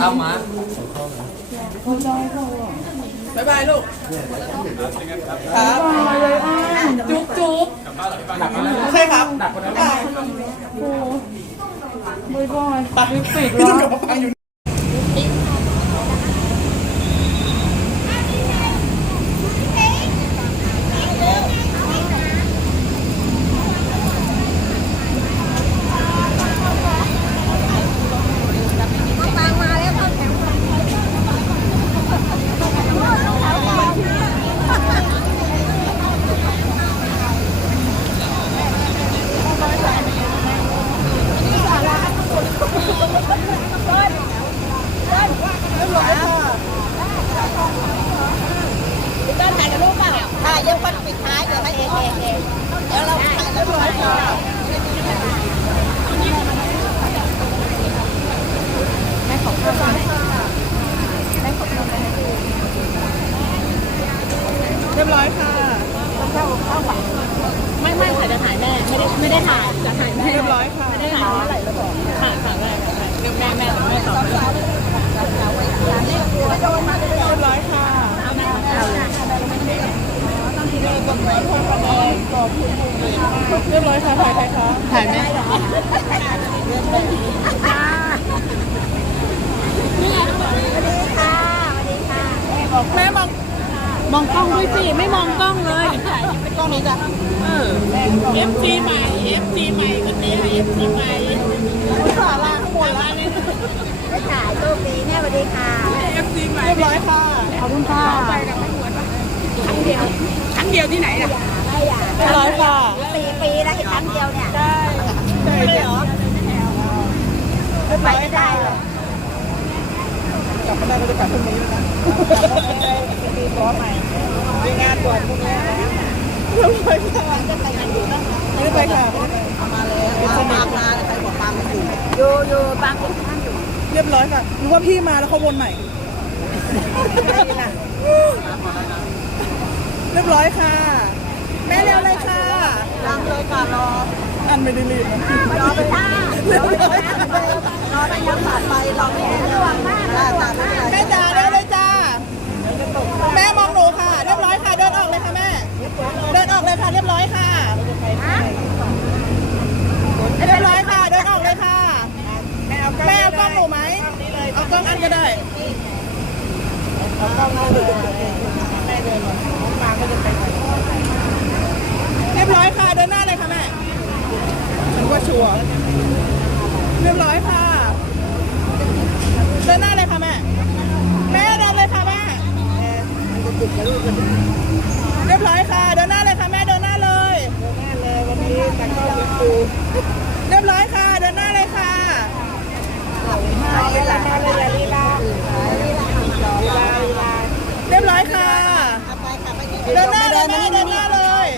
ตั้มาบายบายลูก ครับจุ๊บจุ๊บใช่ครับโอ้ยบอยบอยตัดลิปสติกแล้ว ท้ายเดี๋ยวให้เองเองเองเดี๋ยวเราถ่ายเรียบร้อยค่ะเรียบร้อยค่ะไม่ไม่ถ่ายจะถ่ายแม่ไม่ได้ไม่ได้ถ่ายจะถ่ายแม่เรียบร้อยค่ะไม่ได้ถ่ายเท่าไรแล้วบอกค่ะค่ะแม่แม่แม่แม่ตอบรียบร้อยค่ะ เรียบร้อยค่ะถ่ายใครคะถ่ายแม่แม่มองมองกล้องด้วยสิไม่มองกล้องเลยกล้องนี้จ้ะเอฟซีใหม่เอฟซีใหม่คนนี้เอฟซีใหม่สาราข้างบนละไม่ถ่ายรูปนี้แม่สวัสดีค่ะเรียบร้อยค่ะขอบคุณค่ะ เดียวครั้งเดียวที่ไหนล่ะไม่อยากเรียบร้อยค่ะสี่ปีแล้วอีกครั้งเดียวเนี่ยใช่เลยเหรอไปไม่ได้หรอกกลับมาได้ก็จะกลับพรุ่งนี้แล้วนะมีขอใหม่มีงานด่วนพรุ่งนี้เรียบร้อยค่ะไม่ได้ไปค่ะมาเลยมามาใครบอกมาไม่ถูกอยู่อยู่บางคนท่านอยู่ เรียบร้อยค่ะรู้ว่าพี่มาแล้วเขาวนใหม่ เรียบร้อยค่ะ แม่เร็วเลยค่ะรอเลยค่ะรอ อันไม่ได้รีบนะรอไปท่ารอไปท่ารอไปยังผ่านไปรอไม่ได้ระวังมากนะตามไม่ได้ แม่จ๋าเร็วเลยจ้า แม่มองหนูค่ะ เรียบร้อยค่ะ เดินออกเลยค่ะแม่ เดินออกเลยค่ะ เรียบร้อยค่ะ เรียบร้อยค่ะ เดินออกเลยค่ะ แม่เอากล้องหนูไหมเอากล้องอันก็ได้ เอากล้องมาเลยแม่เดินมาก็จะไปเรียบร้อยค่ะ เดินหน้าเลยค่ะแม่ฉันว่าชัวร์เรียบร้อยค่ะ เดินหน้าเลยค่ะแม่ แม่เดินเลยค่ะแม่ เรียบร้อยค่ะ เดินหน้าเลยค่ะแม่ เดินหน้าเลย เดินหน้าเลยวันนี้แต่ก็ดู เรียบร้อยค่ะ เดินหน้าเลยค่ะเรียบร้อยค่ะ เดินหน้าเลยแม่เดินหน้าเลย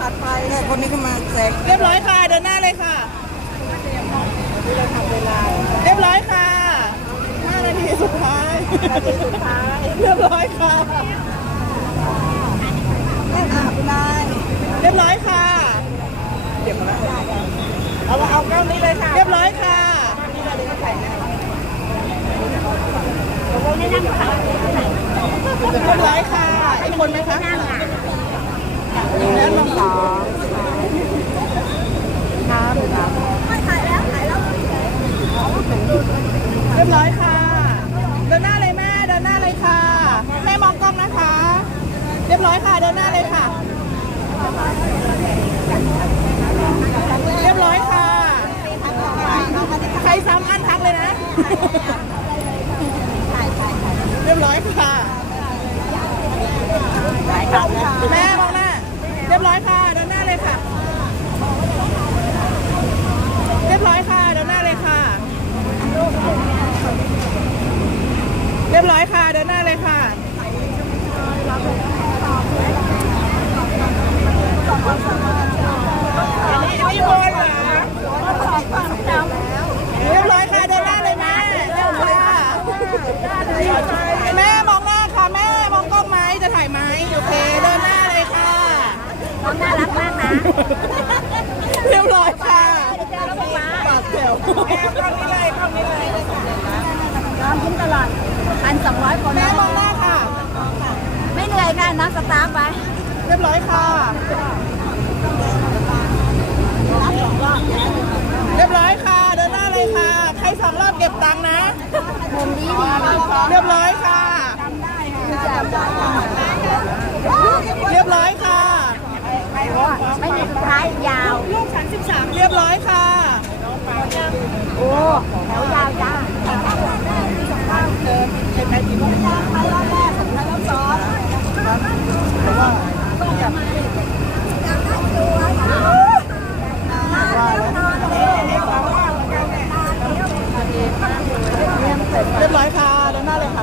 ถัดไปเนี่ยคนนี้ก็มาแซงเรียบร้อยค่ะ เดินหน้าเลยค่ะเรียบร้อยค่ะห้านาทีสุดท้ายเรียบร้อยค่ะแม่อาบได้เรียบร้อยค่ะเอาเอาเก้านี้เลยค่ะเรียบร้อยค่ะเราไม่นั่งค่ะเรียบร้อยค่ะอีกคนไหมคะนั่งอะแล้วลงสองไม่ถ่ายแล้วถ่ายแล้วเรียบร้อยค่ะ เดินหน้าเลยแม่ เดินหน้าเลยค่ะ แม่มองกล้องนะคะ เรียบร้อยค่ะ เดินหน้าเลยค่ะ เรียบร้อยค่ะ ใครซ้ำอันทักเลยนะ เรียบร้อยค่ะ แม่มองหน้า เรียบร้อยค่ะ เดินหน้าเลยค่ะ เรียบร้อยค่ะ เดินหน้าเลยค่ะ เรียบร้อยค่ะ เดินหน้าเลยค่ะ ไม่วนเหรอเรียบร้อยค่ะ เดินหน้าเลยแม่เร็วค่ะแม่มองหน้าค่ะ แม่มองกล้องไหมจะถ่ายไหม โอเคเดินหน้าเลยค่ะ น้องน่ารักมากนะเรียบร้อยค่ะเจอแล้วป๊าปากแถวกล้องนี้เลยกล้องนี้เลยน้องกินตลอดพันสองร้อยคนแม่มองหน้าค่ะ ไม่เหนื่อยค่ะน้องสตาฟไป เรียบร้อยค่ะ เรียบร้อยค่ะ เดินหน้าเลยค่ะ ใครสองรอบเก็บตังค์นะมุมนี้ดีเรียบร้อยค่ะทำได้ค่ะ เรียบร้อยค่ะ ไม่มีสุดท้ายยาวเรียบร้อยค่ะ โอ้แถวยาวจ้า เรียบร้อยค่ะ เดินหน้าเลยค่ะ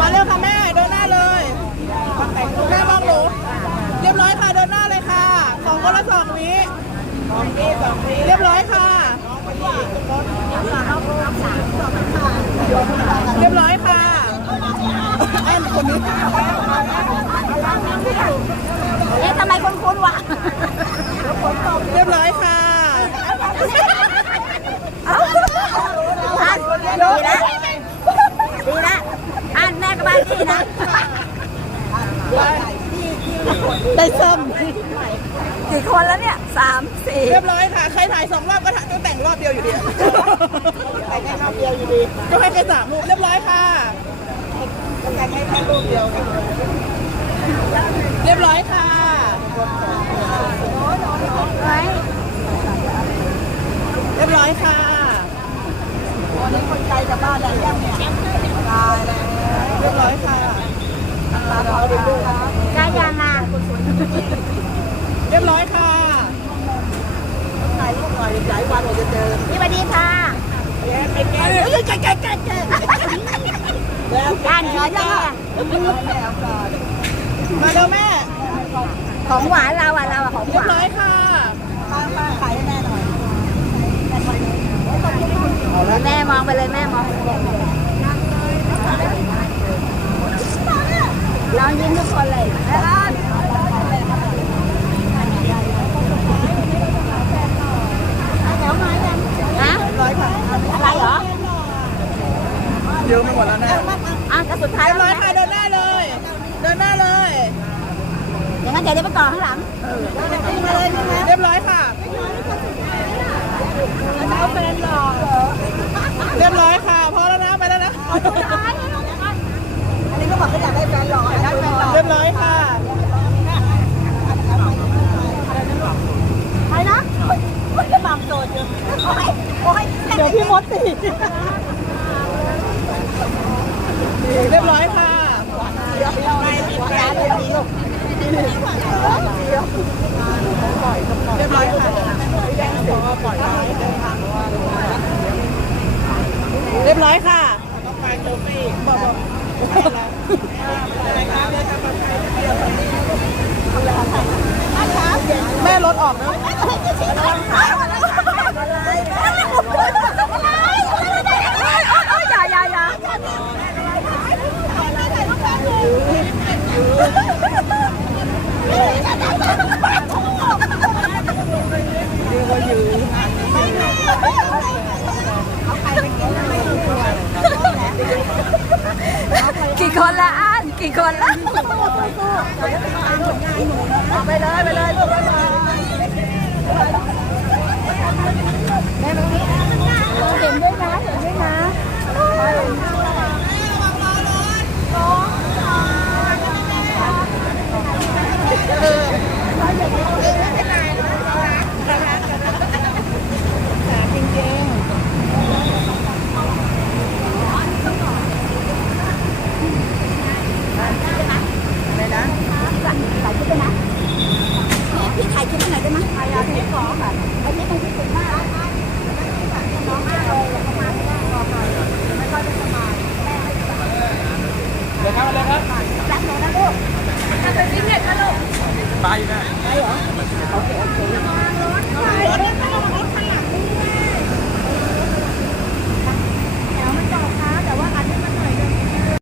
มาเร็วค่ะแม่ เดินหน้าเลย แม่มองหนู เรียบร้อยค่ะ เดินหน้าเลยค่ะ ของคนละสองวิ เรียบร้อยค่ะ เรียบร้อยค่ะไอ้คนนี้เอ๊ะทำไมคุ้นๆวะเรียบร้อยค่ะอ่านดีนะดีนะอ่านแม่ก็บ้านดีนะได้ซ้ กี่คนแล้วเนี่ยสามสี่ำเรียบร้อยค่ะ ใครถ่ายสองรอบก็ถ่ายก็แต่งรอบเดียวอยู่ดีแต่งแค่รอบเดียวอยู่ดีก็ให้แค่สามรูปเรียบร้อยค่ะแต่งให้แค่รูปเดียวเรียบร้อยค่ะไหมเรียบร้อยค่ะวันนี้คนไกลกับบ้านอะไรยังเนี่ยตายแล้วเรียบร้อยค่ะตาเราดูดูใกล้ยังอะ เรียบร้อยค่ะถ่ายรูปหน่อยหลายวันเราจะเจอพี่สวัสดีค่ะแก่แก่แก่แก่แก่แก่แล้วด้านขอแจ้มาเร็วแม่ ของหวานเราอะเราอะของเรีหยบวานร้อยค่ะมามาขายให้แม่หน่อยแม่มองไปเลยแม่มองน้องยิ้มทุกคนเลยฮะ ร้อยค่ะ อะไรเหรอ เยอะไม่หมดแล้วนะอะก็สุดท้ายเรียบร้อยค่ะเดินหน้าเลย เดินหน้าเลยอย่างนั้นเดี๋ยวจะไปต่อข้างหลังเรียบร้อยค่ะเอาแฟนหล่อเรียบร้อยค่ะพอแล้วนะไปแล้วนะอันนี้ก็บอกก็อยากได้แฟนหล่ออยากได้แฟนหล่อเรียบร้อยค่ะไปนะโอ้ยจะบังโดดอยู่โอ้ยโอ้ยเดี๋ยวพี่มดติ เรียบร้อยค่ะร้านเลยดีลูกเรียบร้อยค่ะเรียบร้อยค่ะต้องไปโจฟี่บอกบอกแม่รถออกนะ อย่าอย่าอย่า กี่คนละอัน กี่คนละไปเลยไปเลยลูกไปเลยแม่ตรงนี้เห็นด้วยนะเห็นด้วยนะถ่